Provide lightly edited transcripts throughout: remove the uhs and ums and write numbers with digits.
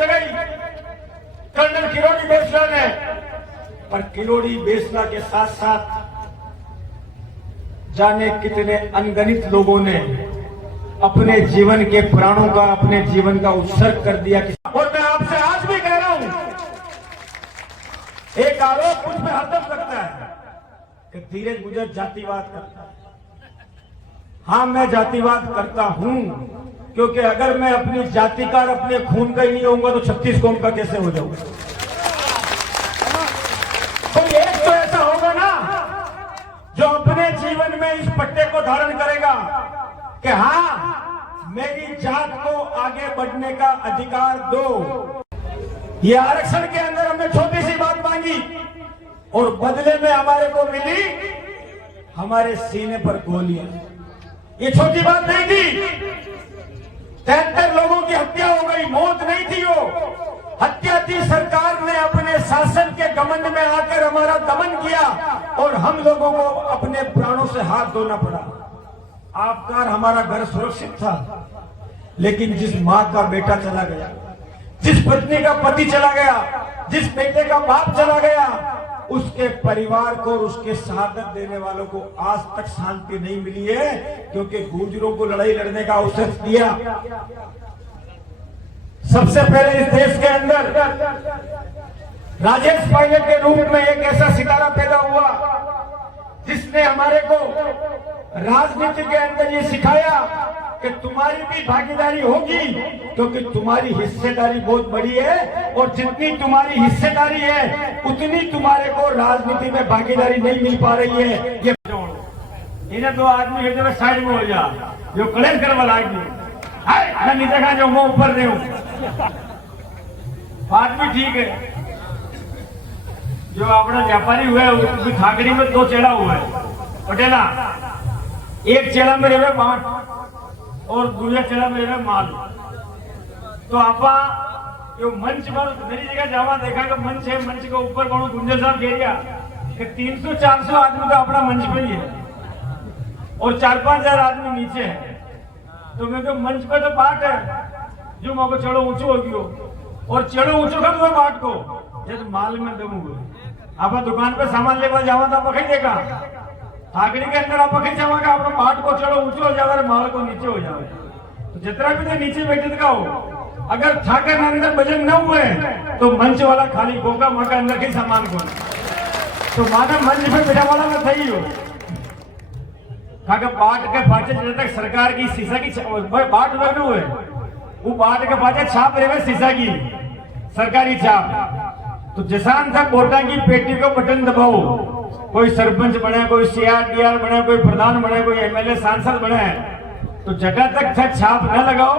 जगाई कर्नल किरोड़ी बेसला ने, पर किरोड़ी बेसला के साथ साथ जाने कितने अनगणित लोगों ने अपने जीवन के प्राणों का, अपने जीवन का उत्सर्ग कर दिया। और मैं आपसे आज भी कह रहा हूं, एक आरोप मुझ में हरदम लगता है कि धीरज मुझे जातिवाद करता है। हाँ, मैं जातिवाद करता हूं, क्योंकि अगर मैं अपनी जाति का और अपने खून का ही नहीं होऊंगा तो 36 कौम का कैसे हो जाऊंगा। कोई एक तो ऐसा होगा ना जो अपने जीवन में इस पट्टे को धारण करेगा कि हाँ, मेरी जात को आगे बढ़ने का अधिकार दो। ये आरक्षण के अंदर हमने छोटी सी बात मांगी और बदले में हमारे को मिली हमारे सीने पर गोलियां। ये छोटी बात नहीं थी। 73 लोगों की हत्या हो गई, मौत नहीं थी वो, हत्या थी। सरकार ने अपने शासन के घमंड में आकर हमारा दमन किया और हम लोगों को अपने प्राणों से हाथ धोना पड़ा। आपका हमारा घर सुरक्षित था, लेकिन जिस मां का बेटा चला गया, जिस पत्नी का पति चला गया, जिस बेटे का बाप चला गया, उसके परिवार को और उसके शहादत देने वालों को आज तक शांति नहीं मिली है, क्योंकि गुर्जरों को लड़ाई लड़ने का अवसर दिया। सबसे पहले इस देश के अंदर राजेश पायलट के रूप में एक ऐसा सितारा पैदा हुआ जिसने हमारे को राजनीति के अंदर ये सिखाया कि तुम्हारी भी भागीदारी होगी, क्योंकि तुम्हारी हिस्सेदारी बहुत बड़ी है और जितनी तुम्हारी हिस्सेदारी है उतनी तुम्हारे को राजनीति में भागीदारी नहीं मिल पा रही है। ये इन्हें दो आदमी है जो साइड में हो जा, जो कलेक्ट करवा लाएगी, मैं नहीं देखा जो मैं ऊपर नहीं हूं। बात भी ठीक है। जो अपना व्यापारी हुआ है उसकी खाकड़ी में 2 चेड़ा हुआ है पटेला, एक चेड़ा में रहे बाट और दूसरा चेड़ा में रहे माल। तो आपा जो मंच पर मेरी जगह जावा देखा कि मंच है, मंच के ऊपर कौन गुंजर साहब कह दिया कि 300-400 आदमी तो अपना मंच पे ही है और 4-5 हजार आदमी नीचे है। तो मैं तो मंच पे तो बाट है जो मौको चढ़ो ऊंचो हो गयो और चढ़ो ऊंचो कर दो बाट को जैसे माल में दम हुए। आप दुकान पे सामान लेकर जावा तो आप कहीं देगा थाकड़ी के अंदर आप कहीं जाओगे, आप बाट को चढ़ो ऊंचो हो जाओगे, माल को नीचे हो जाओगे। तो जितना भी तो नीचे बैठे का हो, अगर थाकर अंदर वजन न हुए तो मंच वाला खाली गोका मका अंदर के सामान को तो माना मंच पे बैठा वाला में सही हो बाट के पाचे जब तक सरकार की शीशा की बाट वर्ग हुए वो बाट के पाचे छाप रहे शीशा की सरकारी छाप। तो जैसान था कोटा की पेटी को बटन दबाओ, कोई सरपंच बने, कोई CRDR बने, कोई प्रधान बने, कोई MLA सांसद बने, तो जगह तक था छाप न लगाओ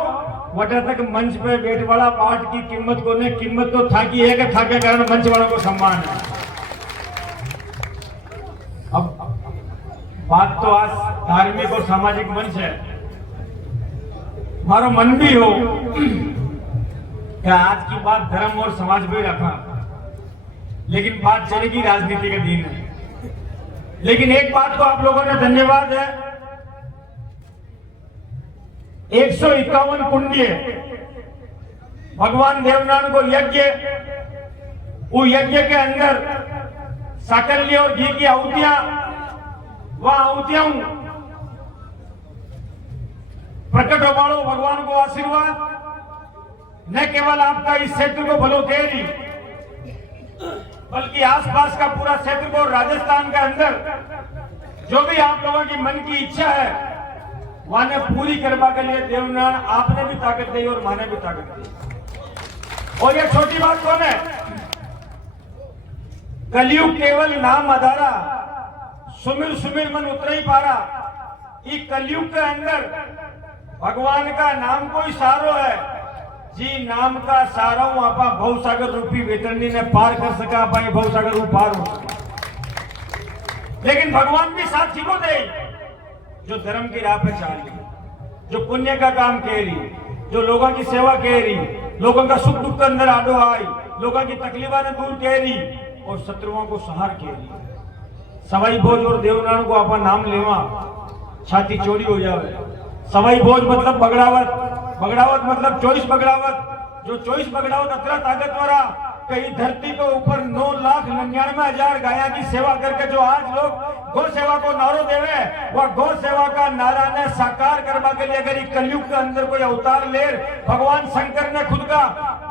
वटा तक मंच पे बैठ वाला बाट की कीमत को ने कीमत तो था की है कि था के कारण मंच वालों को सम्मान है। अब बात तो आज धार्मिक और सामाजिक मंच है। हमारा मन भी हो कि आज की बात धर्म और समाज पे रखा, लेकिन बात चलेगी राजनीति के दिन में। लेकिन एक बात को आप लोगों ने धन्यवाद है, 151 कुंडीय भगवान देवनारायण को यज्ञ, वो यज्ञ के अंदर साकल्य और घी की आहुतियां, वह आहुतियां प्रकट हो पाड़ो भगवान को आशीर्वाद, न केवल आपका इस क्षेत्र को भलो तेरी बल्कि आसपास का पूरा क्षेत्र को, राजस्थान के अंदर जो भी आप लोगों की मन की इच्छा है वहां पूरी करवा के लिए देवनारायण आपने भी ताकत दी और माने भी ताकत दी। और ये छोटी बात कौन है, कलयुग केवल नाम आधारा, सुमिर सुमिर मन उतर ही पारा। ये कलयुग के अंदर भगवान का नाम कोई सारो है जी, नाम का सारा हूं आपा भवसागर रूपी वेतरनी ने पार कर सका, आपा ये भवसागर रूप पार हो सका। लेकिन भगवान भी साथी को दे जो धर्म की राह पे चाल रही, जो पुण्य का काम कह रही, जो लोगों की सेवा कह रही, लोगों का सुख दुख के अंदर आडो आई, लोगों की तकलीफा ने दूर कह रही और शत्रुओं को सहार कह रही। सवाई भोज और देवनारायण को आपा नाम लेवा छाती चोरी हो जावे। सवाई भोज मतलब बगड़ावत, बगड़ावत मतलब 24 बगड़ावत, जो 24 बगड़ाओ अतरा ताकतवरा कहीं धरती के ऊपर 9,99,000 गाया की सेवा करके जो आज लोग गौ सेवा को नारो देवे, वह गौ सेवा का नारा ने साकार करवा के लिए अगर कलयुग के अंदर कोई अवतार ले, भगवान शंकर ने खुद का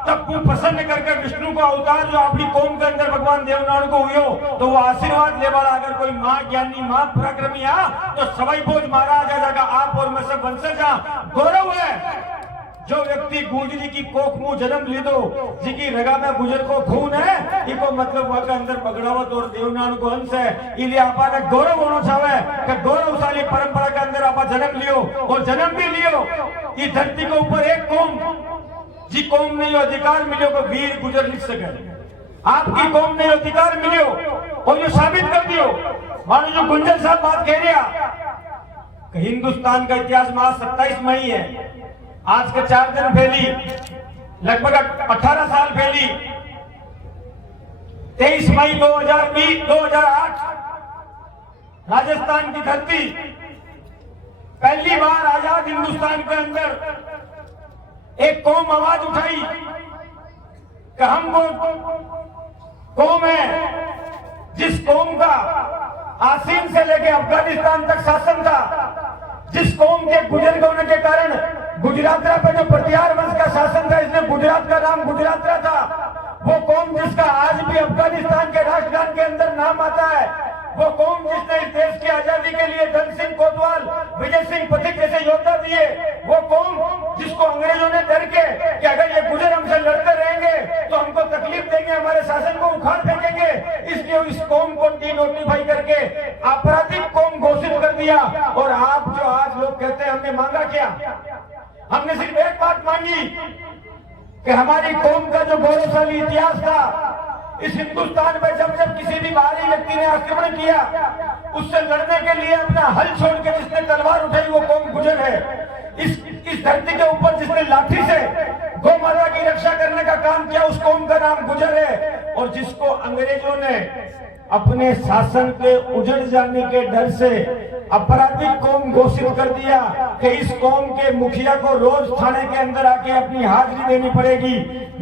तब प्रसन्न करके विष्णु को अवतार जो अपनी कौम के अंदर भगवान देवनारायण को हुई, तो वो आशीर्वाद ले वाला अगर कोई माँ ज्ञानी माँ पराक्रमी आ तो सवाई भोज महाराज जाएगा आप और मैं सब वंशज गौरव है। जो व्यक्ति गुजरी की कोख मुंह जन्म लीधो जी की रगा में गुजर को खून है, इको मतलब वहां के अंदर बगड़ावत और देवनारायण को अंश है। इसलिए आपा ने गौरव होना चाहे कि गौरवशाली परंपरा के अंदर आपा जन्म लियो और जन्म भी लियो। इस धरती के ऊपर एक कौम जी कौम ने अधिकार मिलो को वीर गुजर लिख सके, आपकी कौम ने अधिकार मिलो और ये साबित कर दियो। मानो जो गुंजर साहब बात कह रहा कि हिंदुस्तान का इतिहास माह 27 मई है, आज के 4 दिन फैली, लगभग 18 साल फैली। 23 मई 2008 राजस्थान की धरती पहली बार आजाद हिंदुस्तान के अंदर एक कौम आवाज उठाई कि हम वो कौम है जिस कौम का आसीन से लेकर अफगानिस्तान तक शासन था, जिस कौम के गुजर होने के कारण गुजरातरा पे जो प्रतिहार वंश का शासन था, इसने गुजरात का नाम गुजरातरा था। वो कौम जिसका आज भी अफगानिस्तान के राष्ट्रगान के अंदर नाम आता है, वो कौम जिसने इस देश की आजादी के लिए धन सिंह कोतवाल, विजय सिंह पथिक जैसे योद्धा दिए, वो कौम जिसको अंग्रेजों ने डर के कि अगर ये गुजर हमसे लड़ते रहेंगे तो हमको तकलीफ देंगे, हमारे शासन को उखाड़ फेंकेंगे, इसलिए इस कौम को डीनोटिफाई करके आपराधिक कौम घोषित कर दिया। और आप जो आज लोग कहते हैं हमने मांगा क्या, हमने सिर्फ एक बात मांगी कि हमारी कौम का जो गौरवशाली इतिहास था, इस हिंदुस्तान में जब जब किसी भी बाहरी व्यक्ति ने आक्रमण किया, उससे लड़ने के लिए अपना हल छोड़ के जिसने तलवार उठाई वो कौम गुजर है। इस धरती के ऊपर जिसने लाठी से गौ माता की रक्षा करने का काम किया, उस कौम का नाम गुजर है। और जिसको अंग्रेजों ने अपने शासन के उजड़ जाने के डर से आपराधिक कौम घोषित कर दिया कि इस कौम के मुखिया को रोज थाने के अंदर आके अपनी हाजिरी देनी पड़ेगी।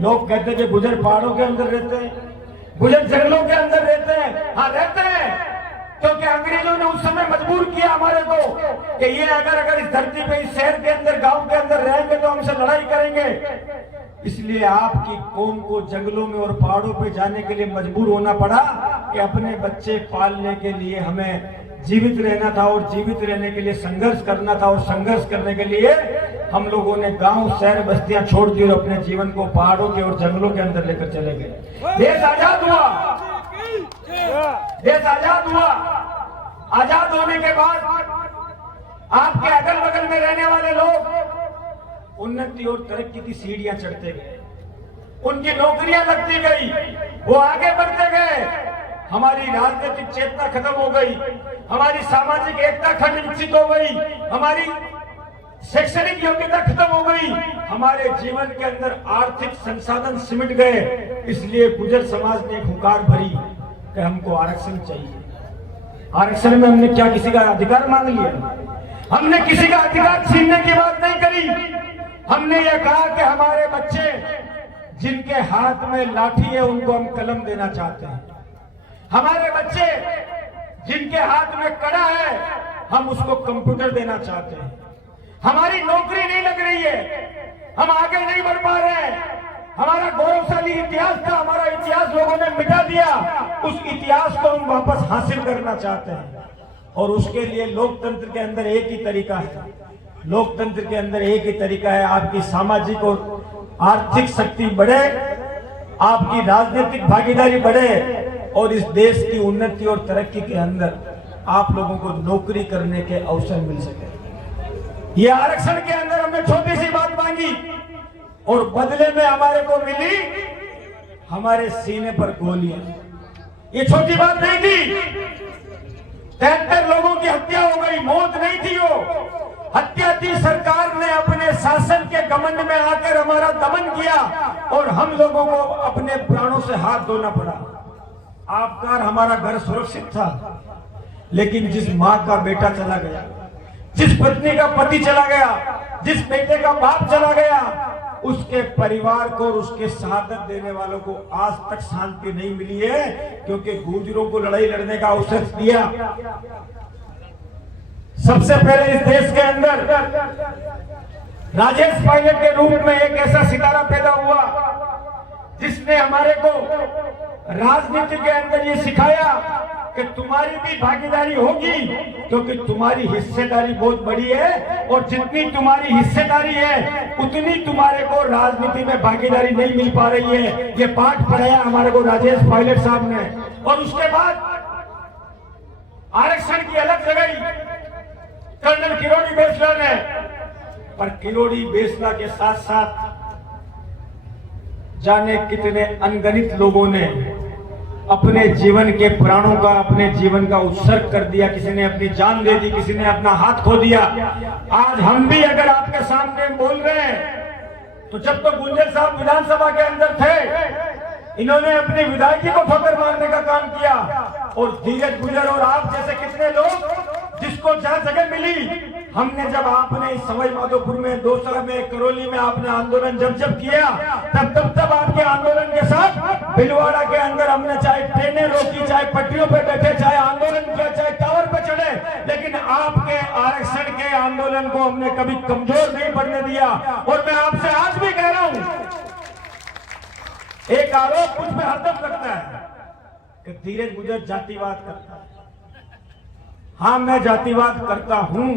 लोग कहते कि गुजर पहाड़ों के अंदर रहते हैं, गुजर जंगलों के अंदर रहते हैं। हाँ रहते हैं, क्योंकि अंग्रेजों ने उस समय मजबूर किया हमारे को कि ये अगर इस धरती पे, इस शहर के अंदर, गांव के अंदर रहेंगे तो हमसे लड़ाई करेंगे। इसलिए आपकी कौम को जंगलों में और पहाड़ों पे जाने के लिए मजबूर होना पड़ा कि अपने बच्चे पालने के लिए हमें जीवित रहना था और जीवित रहने के लिए संघर्ष करना था। और संघर्ष करने के लिए हम लोगों ने गांव, शहर, बस्तियां छोड़ दी और अपने जीवन को पहाड़ों के और जंगलों के अंदर लेकर चले गए। देश आजाद हुआ, देश आजाद हुआ। आजाद होने के बाद आपके अगल बगल में रहने वाले लोग उन्नति और तरक्की की सीढ़ियां चढ़ते गए, उनकी नौकरियां लगती गई, वो आगे बढ़ते गए। हमारी राजनीतिक चेतना खत्म हो गई, हमारी सामाजिक एकता खंड विकसित हो गई, हमारी शैक्षणिक योग्यता खत्म हो गई, हमारे जीवन के अंदर आर्थिक संसाधन सिमट गए। इसलिए गुजर समाज ने एक हुंकार भरी कि हमको आरक्षण चाहिए। आरक्षण में हमने क्या किसी का अधिकार मांग लिया? हमने किसी का अधिकार छीनने की बात नहीं करी। हमने ये कहा कि हमारे बच्चे जिनके हाथ में लाठी है उनको हम कलम देना चाहते हैं, हमारे बच्चे जिनके हाथ में कड़ा है हम उसको कंप्यूटर देना चाहते हैं। हमारी नौकरी नहीं लग रही है, हम आगे नहीं बढ़ पा रहे हैं। हमारा गौरवशाली इतिहास था, हमारा इतिहास लोगों ने मिटा दिया, उस इतिहास को हम वापस हासिल करना चाहते हैं। और उसके लिए लोकतंत्र के अंदर एक ही तरीका है, लोकतंत्र के अंदर एक ही तरीका है, आपकी सामाजिक और आर्थिक शक्ति बढ़े, आपकी राजनीतिक भागीदारी बढ़े और इस देश की उन्नति और तरक्की के अंदर आप लोगों को नौकरी करने के अवसर मिल सके। ये आरक्षण के अंदर हमने छोटी सी बात मांगी और बदले में हमारे को मिली हमारे सीने पर गोलियां। ये छोटी बात नहीं थी। 73 लोगों की हत्या हो गई, मौत नहीं थी, वो हत्या थी। सरकार ने अपने शासन के घमंड में आकर हमारा दमन किया और हम लोगों को अपने प्राणों से हाथ धोना पड़ा। आपका हमारा घर सुरक्षित था, लेकिन जिस माँ का बेटा चला गया, जिस पत्नी का पति चला गया, जिस बेटे का बाप चला गया, उसके परिवार को और उसके शहादत देने वालों को आज तक शांति नहीं मिली है, क्योंकि गुर्जरों को लड़ाई लड़ने का अवसर दिया। सबसे पहले इस देश के अंदर राजेश पायलट के रूप में एक ऐसा सितारा पैदा हुआ जिसने हमारे को राजनीति के अंदर ये सिखाया कि तुम्हारी भी भागीदारी होगी, क्योंकि तुम्हारी हिस्सेदारी बहुत बड़ी है और जितनी तुम्हारी हिस्सेदारी है उतनी तुम्हारे को राजनीति में भागीदारी नहीं मिल पा रही है। ये पाठ पढ़ाया हमारे को राजेश पायलट साहब ने। और उसके बाद आरक्षण की अलग जगह कर्नल किरोड़ी बेसला ने, पर किरोड़ी बेसला के साथ साथ जाने कितने अनगिनत लोगों ने अपने जीवन के प्राणों का, अपने जीवन का उत्सर्ग कर दिया। किसी ने अपनी जान दे दी, किसी ने अपना हाथ खो दिया। आज हम भी अगर आपके सामने बोल रहे हैं तो जब तो गुंजर साहब विधानसभा के अंदर थे, इन्होंने अपनी विधायकी को ठोकर मारने का काम किया, और धीरज गुजर और आप जैसे कितने लोग जिसको जहां जगह मिली, हमने जब आपने इस सवाई माधोपुर में, दौसा में, करौली में आपने आंदोलन जब किया, तब आपके आंदोलन के साथ भिलवाड़ा के अंदर हमने चाहे ट्रेनें रोकी, चाहे पटरियों पे बैठे, चाहे आंदोलन किया, चाहे टावर पे चढ़े, लेकिन आपके आरक्षण के आंदोलन को हमने कभी कमजोर नहीं पड़ने दिया। और मैं आपसे आज भी कह रहा हूं, एक आरोप मुझ पे हरदम लगता है कि धीरज गुजर जातिवाद करता है। हाँ, मैं जातिवाद करता हूं,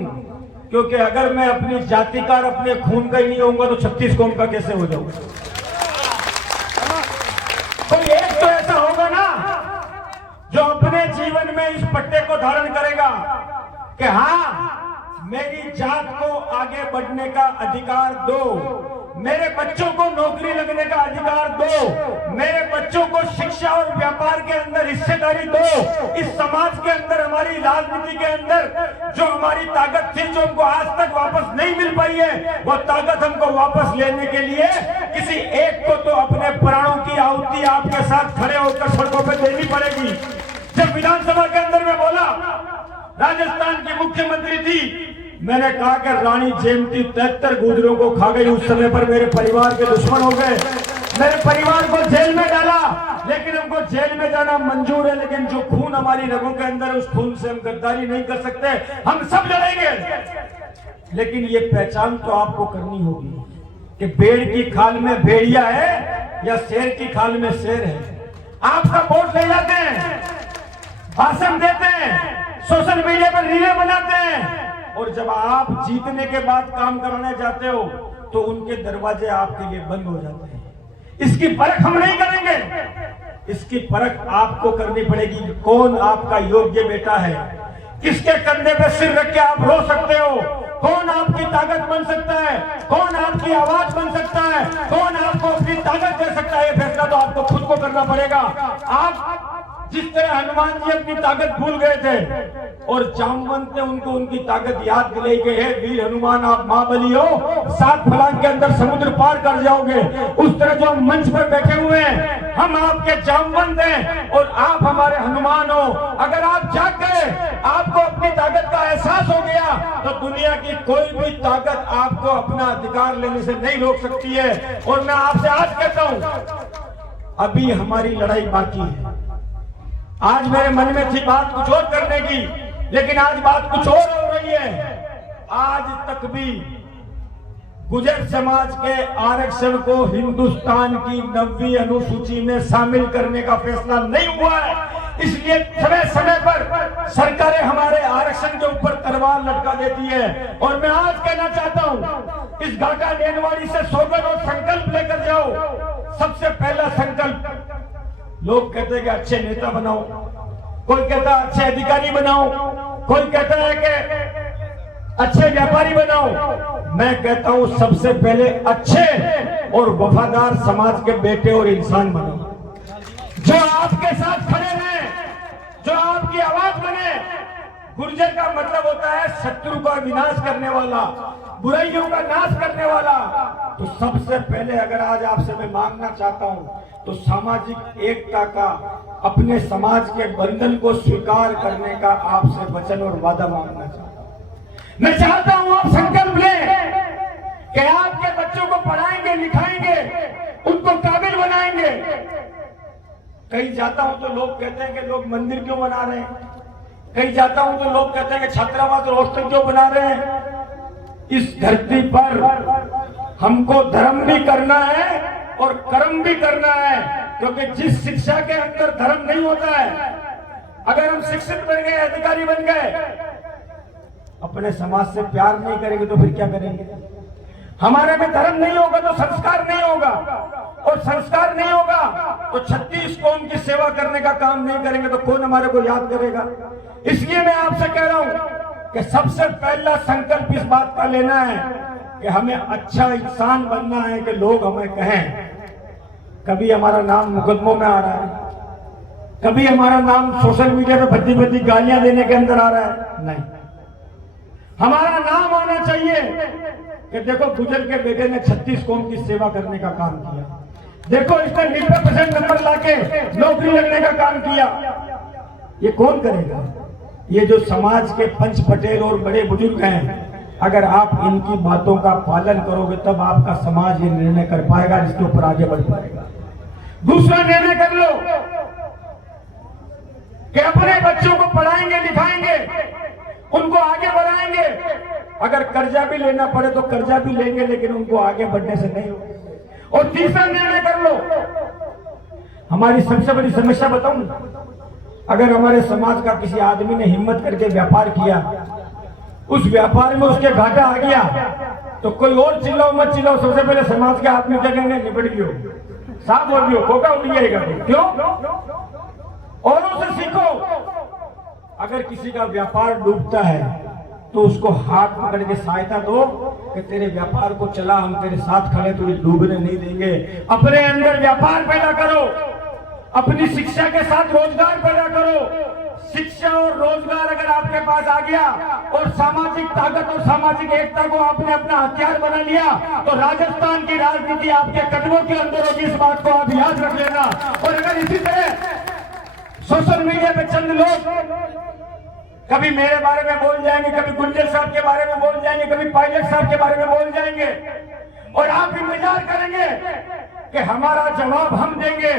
क्योंकि अगर मैं अपनी जाति का, अपने खून का ही नहीं होऊंगा तो 36 कौम का कैसे हो जाऊंगा। कोई एक तो ऐसा होगा ना जो अपने जीवन में इस पट्टे को धारण करेगा कि हाँ, मेरी जात को आगे बढ़ने का अधिकार दो, मेरे बच्चों को नौकरी लगने का अधिकार दो, मेरे बच्चों को शिक्षा और व्यापार के अंदर हिस्सेदारी दो। इस समाज के अंदर, हमारी राजनीति के अंदर जो हमारी ताकत थी, जो हमको आज तक वापस नहीं मिल पाई है, वो ताकत हमको वापस लेने के लिए किसी एक को तो अपने प्राणों की आहुति आपके साथ खड़े होकर सड़कों पर देनी पड़ेगी। जब विधानसभा के अंदर में बोला, राजस्थान की मुख्यमंत्री थी, मैंने कहा कि रानी जयंती 73 गुर्जरों को खा गई। उस समय पर मेरे परिवार के दुश्मन हो गए, मेरे परिवार को जेल में डाला, लेकिन हमको जेल में जाना मंजूर है, लेकिन जो खून हमारी रगों के अंदर है उस खून से हम गद्दारी नहीं कर सकते। हम सब लड़ेंगे, लेकिन ये पहचान तो आपको करनी होगी कि भेड़ की खाल में भेड़िया है या शेर की खाल में शेर है। आपका वोट ले जाते हैं, भाषण देते हैं, सोशल मीडिया पर रीलें बनाते हैं, और जब आप जीतने के बाद काम कराने जाते हो तो उनके दरवाजे आपके लिए बंद हो जाते हैं। इसकी परख हम नहीं करेंगे, इसकी परख आपको करनी पड़ेगी। कौन आपका योग्य बेटा है, किसके कंधे पे सिर रख के आप रो सकते हो, कौन आपकी ताकत बन सकता है, कौन आपकी आवाज बन सकता है, कौन आपको अपनी ताकत दे सकता है, ये फैसला तो आपको खुद को करना पड़ेगा। आप जिस तरह हनुमान जी अपनी ताकत भूल गए थे और जामवंत ने उनको उनकी ताकत याद दिलाई गई है, वीर हनुमान आप महाबली हो, 7 फलांग के अंदर समुद्र पार कर जाओगे, उस तरह जो हम मंच पर बैठे हुए हैं, हम आपके जामवंत हैं और आप हमारे हनुमान हो। अगर आप जाग गए, आपको अपनी ताकत का एहसास हो गया, तो दुनिया की कोई भी ताकत आपको अपना अधिकार लेने से नहीं रोक सकती है। और मैं आपसे आज कहता हूं, अभी हमारी लड़ाई बाकी है। आज मेरे मन में थी बात कुछ और करने की, लेकिन आज बात कुछ और हो रही है। आज तक भी गुर्जर समाज के आरक्षण को हिंदुस्तान की 9वीं अनुसूची में शामिल करने का फैसला नहीं हुआ है। इसलिए समय समय पर सरकारें हमारे आरक्षण के ऊपर तलवार लटका देती है। और मैं आज कहना चाहता हूं, इस घाटा डेनवाड़ी से सोगन और संकल्प लेकर जाओ। सबसे पहला संकल्प, लोग कहते हैं कि अच्छे नेता बनाओ, कोई कहता है अच्छे अधिकारी बनाओ, कोई कहता है कि अच्छे व्यापारी बनाओ। मैं कहता हूं सबसे पहले अच्छे और वफादार समाज के बेटे और इंसान बनाओ, जो आपके साथ खड़े हैं, जो आपकी आवाज बने। गुर्जर का मतलब होता है शत्रु का विनाश करने वाला, बुराइयों का नाश करने वाला। तो सबसे पहले अगर आज आपसे मैं मांगना चाहता हूं तो सामाजिक एकता का, अपने समाज के बंधन को स्वीकार करने का आपसे वचन और वादा मांगना चाहता हूं। मैं चाहता हूं आप संकल्प लें कि आपके बच्चों को पढ़ाएंगे, लिखाएंगे, उनको काबिल बनाएंगे। कहीं जाता हूं तो लोग कहते हैं कि लोग मंदिर क्यों बना रहे हैं, कहीं जाता हूं तो लोग कहते हैं कि छात्रावास और हॉस्टल क्यों बना रहे हैं। इस धरती पर हमको धर्म भी करना है और कर्म भी करना है, क्योंकि जिस शिक्षा के अंदर धर्म नहीं होता है, अगर हम शिक्षित बन गए, अधिकारी बन गए, अपने समाज से प्यार नहीं करेंगे तो फिर क्या करेंगे। हमारे में धर्म नहीं होगा तो संस्कार नहीं होगा, और संस्कार नहीं होगा तो 36 कौम की सेवा करने का काम नहीं करेंगे तो कौन हमारे को याद करेगा। इसलिए मैं आपसे कह रहा हूं कि सबसे पहला संकल्प इस बात का लेना है कि हमें अच्छा इंसान बनना है, कि लोग हमें कहें। कभी हमारा नाम मुकदमों में आ रहा है, कभी हमारा नाम सोशल मीडिया पे भद्दी भद्दी गालियां देने के अंदर आ रहा है, नहीं। हमारा नाम आना चाहिए कि देखो गुजर के बेटे ने 36 कौम की सेवा करने का काम किया, देखो इसने 90% नंबर लाके नौकरी लगने का काम किया। ये कौन करेगा? ये जो समाज के पंच पटेल और बड़े बुजुर्ग हैं, अगर आप इनकी बातों का पालन करोगे तब आपका समाज ये निर्णय कर पाएगा, जिसके ऊपर आगे बढ़ पाएगा। दूसरा निर्णय कर लो कि अपने बच्चों को पढ़ाएंगे, लिखाएंगे, उनको आगे बढ़ाएंगे। अगर कर्जा भी लेना पड़े तो कर्जा भी लेंगे, लेकिन उनको आगे बढ़ने से नहीं होगा। और तीसरा निर्णय कर लो, हमारी सबसे बड़ी समस्या बताऊं, अगर हमारे समाज का किसी आदमी ने हिम्मत करके व्यापार किया, उस व्यापार में उसके घाटा आ गया, तो कोई और चिल्लाओ मत चिल्लाओ, सबसे पहले समाज के आदमी क्या कहेंगे, निपट गयो, साफ बोल गयो, कोका उठ जाएगा। क्यों? औरों से सीखो। अगर किसी का व्यापार डूबता है तो उसको हाथ पकड़ के सहायता दो कि तेरे व्यापार को चला, हम तेरे साथ खड़े, तुझे डूबने नहीं देंगे। अपने अंदर व्यापार पैदा करो, अपनी शिक्षा के साथ रोजगार पैदा करो। शिक्षा और रोजगार अगर आपके पास आ गया और सामाजिक ताकत और सामाजिक एकता को आपने अपना हथियार बना लिया, तो राजस्थान की राजनीति आपके कदमों के अंदर होगी। इस बात को आप याद रख लेना। और अगर इसी तरह सोशल मीडिया पे चंद लोग कभी मेरे बारे में बोल जाएंगे, कभी गुंजर साहब के बारे में बोल जाएंगे, कभी पायलट साहब के बारे में बोल जाएंगे, और आप इंतजार करेंगे कि हमारा जवाब हम देंगे,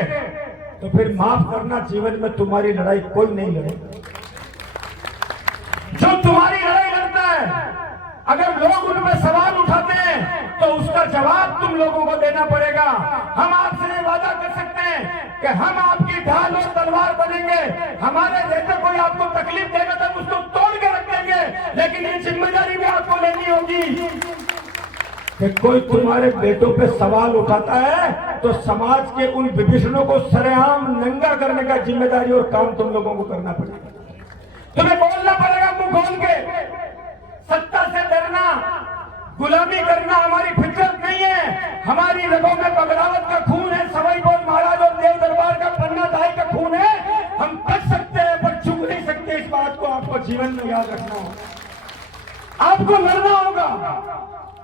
तो फिर माफ करना, जीवन में तुम्हारी लड़ाई कोई नहीं लड़ेगा। जो तुम्हारी लड़ाई लड़ता है, अगर लोग उनमें सवाल उठाते हैं तो उसका जवाब तुम लोगों को देना पड़ेगा। हम आपसे ये वादा कर सकते हैं कि हम आपकी ढाल और तलवार बनेंगे। हमारे जैसे कोई आपको तकलीफ देगा तो उसको तोड़ के रख देंगे, लेकिन ये जिम्मेदारी भी आपको लेनी होगी कि कोई तुम्हारे बेटों पे सवाल उठाता है तो समाज के उन विभीषणों को सरेआम नंगा करने का जिम्मेदारी और काम तुम लोगों को करना पड़ेगा। तुम्हें बोलना पड़ेगा मुंह खोल के। सत्ता से डरना, गुलामी करना हमारी फितरत नहीं है। हमारी रगों में बगलावत का खून है, सवाई बोल महाराज और देव दरबार का पन्ना दाई का खून है। हम कर सकते हैं पर चुप नहीं सकते। इस बात को आपको जीवन में याद रखना होगा, आपको लड़ना होगा,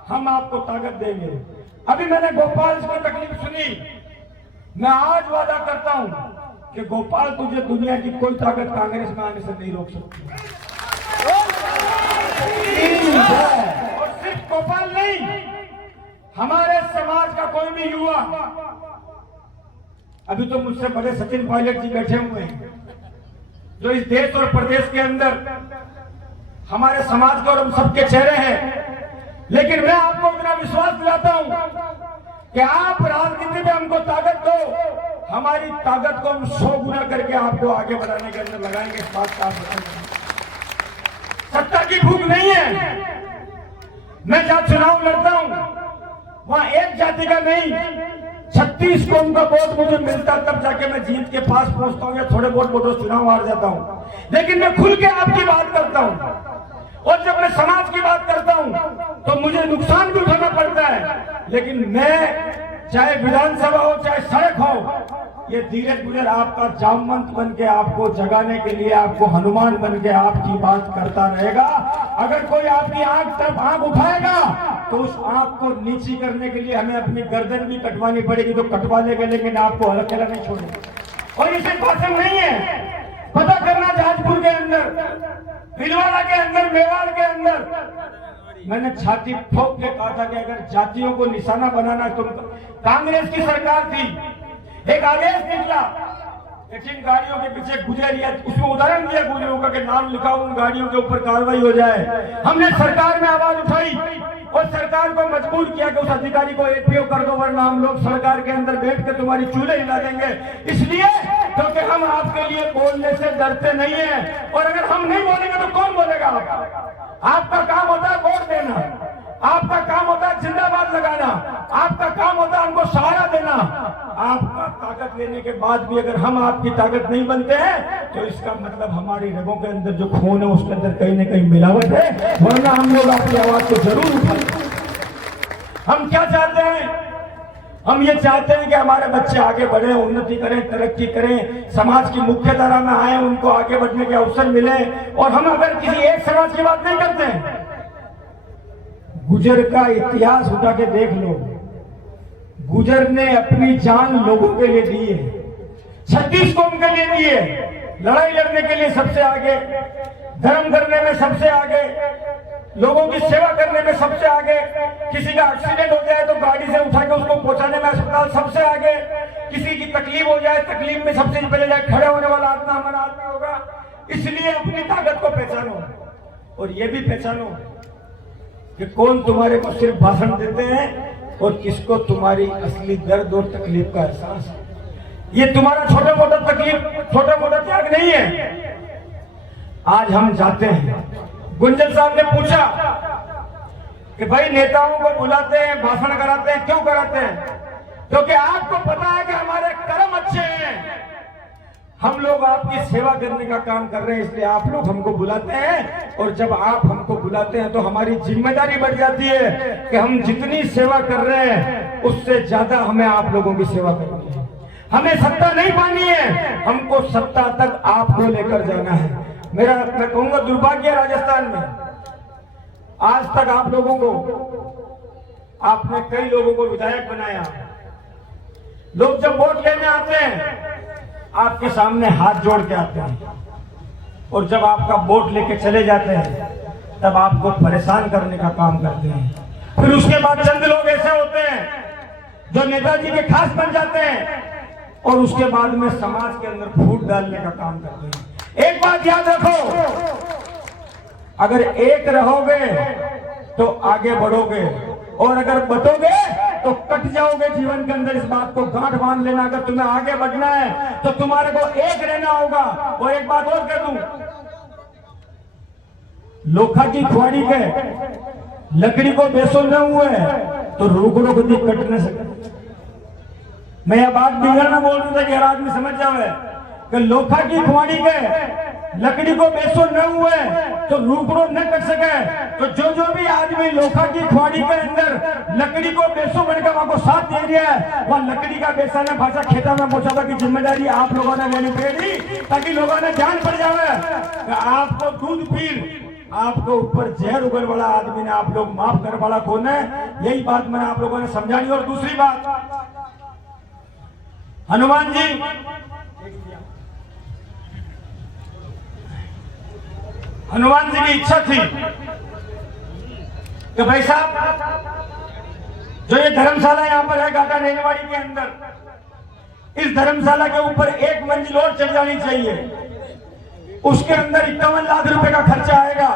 हम आपको ताकत देंगे। अभी मैंने गोपाल की तकलीफ सुनी, मैं आज वादा करता हूं कि गोपाल तुझे दुनिया की कोई ताकत कांग्रेस में आने से नहीं रोक सकती। और सिर्फ गोपाल नहीं, हमारे समाज का कोई भी युवा, अभी तो मुझसे बड़े सचिन पायलट जी बैठे हुए हैं, जो इस देश और प्रदेश के अंदर हमारे समाज के और हम सबके चेहरे हैं। लेकिन मैं आपको इतना विश्वास दिलाता हूं कि आप राजनीति में हमको ताकत दो, हमारी ताकत को हम 100 गुना करके आपको आगे बढ़ाने के अंदर लगाएंगे। इस बात का सत्ता की भूख नहीं है। मैं जहां चुनाव लड़ता हूं वहां एक जाति का नहीं, 36 कौम का वोट मुझे मिलता, तब जाके मैं जीत के पास पहुंचता हूं, या थोड़े बहुत वोटों चुनाव हार जाता हूं। लेकिन मैं खुल के आपकी बात करता हूं, और जब मैं समाज की बात करता हूं तो मुझे नुकसान भी उठाना पड़ता है। लेकिन मैं, चाहे विधानसभा हो चाहे सड़क हो, ये धीरज गुजर आपका जामवंत बन के आपको जगाने के लिए, आपको हनुमान बन के आपकी बात करता रहेगा। अगर कोई आपकी आंख तरफ आंख उठाएगा तो उस आंख को नीची करने के लिए हमें अपनी गर्दन भी कटवानी पड़ेगी, तो कटवा लेंगे, लेकिन आपको अकेला नहीं छोड़ेंगे। और इसे भाषण नहीं है, पता करना जाजपुर के अंदर, भीलवाड़ा के अंदर, मेवाड़ के अंदर मैंने छाती ठोक के कहा था कि अगर जातियों को निशाना बनाना तुम, कांग्रेस की सरकार थी, एक आदेश निकला कि जिन गाड़ियों के पीछे गुजरिया, उसमें उदाहरण दिया गुजरों का कि नाम लिखा उन गाड़ियों के ऊपर कार्रवाई हो जाए। हमने सरकार में आवाज उठाई और सरकार को मजबूर किया कि उस अधिकारी को एपीओ कर दो, वरना हम लोग सरकार के अंदर बैठ के तुम्हारी चूल्हे हिला देंगे। इसलिए क्योंकि हम आपके लिए बोलने से डरते नहीं है, और अगर हम नहीं बोलेंगे तो कौन बोलेगा? आपका काम होता है वोट देना, आपका काम होता है जिंदाबाद लगाना, आपका काम होता है हमको सहारा देना। आपका ताकत लेने के बाद भी अगर हम आपकी ताकत नहीं बनते हैं तो इसका मतलब हमारी रगों के अंदर जो खून है उसके अंदर कहीं ना कहीं मिलावट है, वरना हम लोग अपनी आवाज को जरूर उठाएंगे। हम क्या चाहते हैं? हम ये चाहते हैं कि हमारे बच्चे आगे बढ़े, उन्नति करें, तरक्की करें, समाज की मुख्य धारा में आए, उनको आगे बढ़ने के अवसर मिले। और हम अगर किसी एक समाज की बात नहीं करते हैं, गुजर का इतिहास उठा के देख लो। गुजर ने अपनी जान लोगों के लिए दी है, 36 कौम के लिए दी है, लड़ाई लड़ने के लिए सबसे आगे, धर्म करने में सबसे आगे, लोगों की सेवा करने में सबसे आगे। किसी का एक्सीडेंट हो जाए तो गाड़ी से उठा के उसको पहुंचाने में अस्पताल सबसे आगे। किसी की तकलीफ हो जाए, तकलीफ में सबसे पहले जाए खड़े होने वाला आदमी हमारा आदमी होगा। इसलिए अपनी ताकत को पहचानो, और ये भी पहचानो कि कौन तुम्हारे को सिर्फ भाषण देते हैं और किसको तुम्हारी असली दर्द और तकलीफ का एहसास है। ये तुम्हारा छोटा मोटा तकलीफ, छोटा मोटा त्याग नहीं है। आज हम जाते हैं, गुंजन साहब ने पूछा कि भाई नेताओं को बुलाते हैं, भाषण कराते हैं, क्यों कराते हैं? क्योंकि आपको पता है कि हमारे कर्म अच्छे हैं, हम लोग आपकी सेवा करने का काम कर रहे हैं, इसलिए आप लोग हमको बुलाते हैं। और जब आप हमको बुलाते हैं तो हमारी जिम्मेदारी बढ़ जाती है कि हम जितनी सेवा कर रहे हैं उससे ज्यादा हमें आप लोगों की सेवा करनी है। हमें सत्ता नहीं पानी है, हमको सत्ता तक आपको लेकर जाना है। मैं कहूंगा दुर्भाग्य राजस्थान में आज तक आप लोगों को, आपने कई लोगों को विधायक बनाया। लोग जब वोट लेने आते हैं आपके सामने हाथ जोड़ के आते हैं, और जब आपका वोट लेके चले जाते हैं तब आपको परेशान करने का काम करते हैं। फिर उसके बाद चंद लोग ऐसे होते हैं जो नेताजी के खास बन जाते हैं और उसके बाद में समाज के अंदर फूट डालने का काम करते हैं। एक बात याद रखो, अगर एक रहोगे तो आगे बढ़ोगे, और अगर बटोगे तो कट जाओगे जीवन के अंदर। इस बात को गांठ बांध लेना। अगर तुम्हें आगे बढ़ना है तो तुम्हारे को एक रहना होगा। और एक बात और कह दूं, लोखा की खुआड़ी के लकड़ी को बेसो न हुए तो रुकड़ो को कट न सके। मैं यह बात बिगड़ना बोल रहा था कि हर आदमी समझ जावे कि लोखा की खुआड़ी के लकड़ी को बेसो न हुए तो रुकड़ो न कर सके। तो जो भी आदमी लोखा की खुआड़ी के अंदर लकड़ी को बेसो बनकर वहां को साथ दे दिया है, वह लकड़ी का बेसा ने भाषा खेता में पहुंचाने की जिम्मेदारी आप लोगों ने लेनी पड़ेगी, ताकि लोगों ने ध्यान पड़ जावे कि आपको दूध पीर, आपको ऊपर जहर उगल वाला आदमी ने आप लोग माफ कर वाला कौन है। यही बात मैंने आप लोगों ने समझानी। और दूसरी बात, हनुमान जी की इच्छा थी कि भाई साहब जो ये धर्मशाला यहां पर है घाटा नेनवाड़ी के अंदर, इस धर्मशाला के ऊपर एक मंजिल और चढ़ जानी चाहिए। उसके अंदर 51 लाख रुपए का खर्चा आएगा।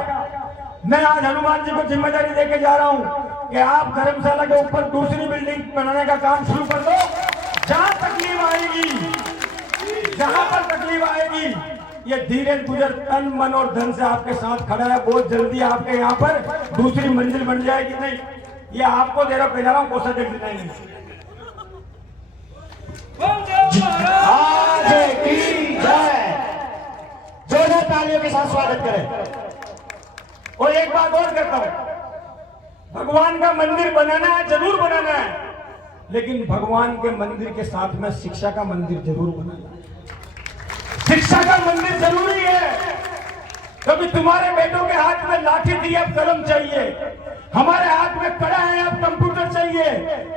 मैं आज हनुमान जी को जिम्मेदारी देके जा रहा हूं कि आप धर्मशाला के ऊपर दूसरी बिल्डिंग बनाने का काम शुरू कर दो। जहां तकलीफ आएगी, जहां पर तकलीफ आएगी, ये धीरे गुजर तन मन और धन से आपके साथ खड़ा है। बहुत जल्दी आपके यहाँ पर दूसरी मंजिल बन जाएगी। नहीं, ये आपको दे रहा हूं, रहा हूं, कोसा देख नहीं। जोरदार तालियों के साथ स्वागत करें। और एक बात और कहता हूं, भगवान का मंदिर बनाना है, जरूर बनाना है, लेकिन भगवान के मंदिर के साथ में शिक्षा का मंदिर जरूर बनाना है। शिक्षा का मंदिर जरूरी है, क्योंकि तुम्हारे बेटों के हाथ में लाठी थी, अब कलम चाहिए। हमारे हाथ में कड़ा है, अब कंप्यूटर चाहिए।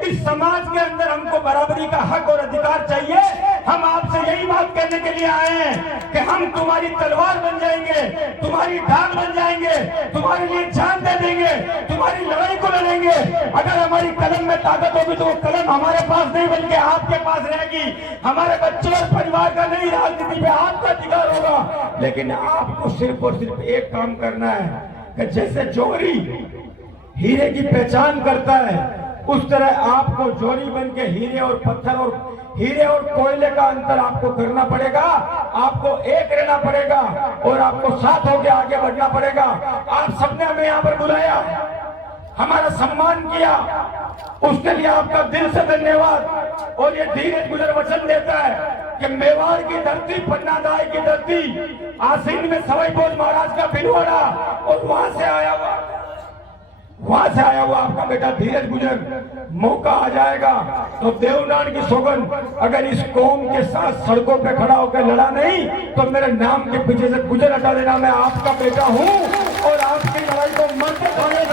इस समाज के अंदर हमको बराबरी का हक और अधिकार चाहिए। हम आपसे यही बात कहने करने के लिए आए हैं कि हम तुम्हारी तलवार बन जाएंगे, तुम्हारी ढाल बन जाएंगे, तुम्हारे लिए जान दे देंगे, तुम्हारी लड़ाई को लड़ेंगे। अगर हमारी कलम में ताकत होगी तो वो कलम हमारे पास नहीं बल्कि आपके पास रहेगी। हमारे बच्चों और परिवार का नहीं, राजनीति पे आपका अधिकार होगा। लेकिन आपको सिर्फ और सिर्फ एक काम करना है कि जैसे जोहरी हीरे की पहचान करता है, उस तरह आपको जोड़ी बन के हीरे और पत्थर और हीरे और कोयले का अंतर आपको करना पड़ेगा। आपको एक रहना पड़ेगा और आपको साथ होकर आगे बढ़ना पड़ेगा। आप सबने हमें यहाँ पर बुलाया, हमारा सम्मान किया, उसके लिए आपका दिल से धन्यवाद। और ये धीरज गुजर वचन देता है कि मेवाड़ की धरती, पन्ना दाई की धरती, आसीन में सवाई भोज महाराज का भिलवाड़ा, और वहां से आया हुआ आपका बेटा धीरज गुजर। मौका आ जाएगा तो देवनान की सौगंध, अगर इस कौम के साथ सड़कों पे खड़ा होकर लड़ा नहीं तो मेरे नाम के पीछे से गुजर हटा देना। मैं आपका बेटा हूं और आपकी लड़ाई को मरते खाने